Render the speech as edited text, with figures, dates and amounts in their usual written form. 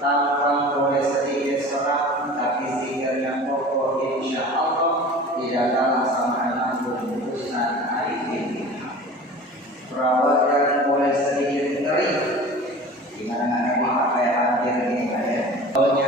tampang boleh sedikit seram, tapi zikir yang pokok insya Allah tidak kalah sama nanggung urusan hari ini. Perawatan boleh sedikit kering, dimana ini pakai hadir ini ada. Soalnya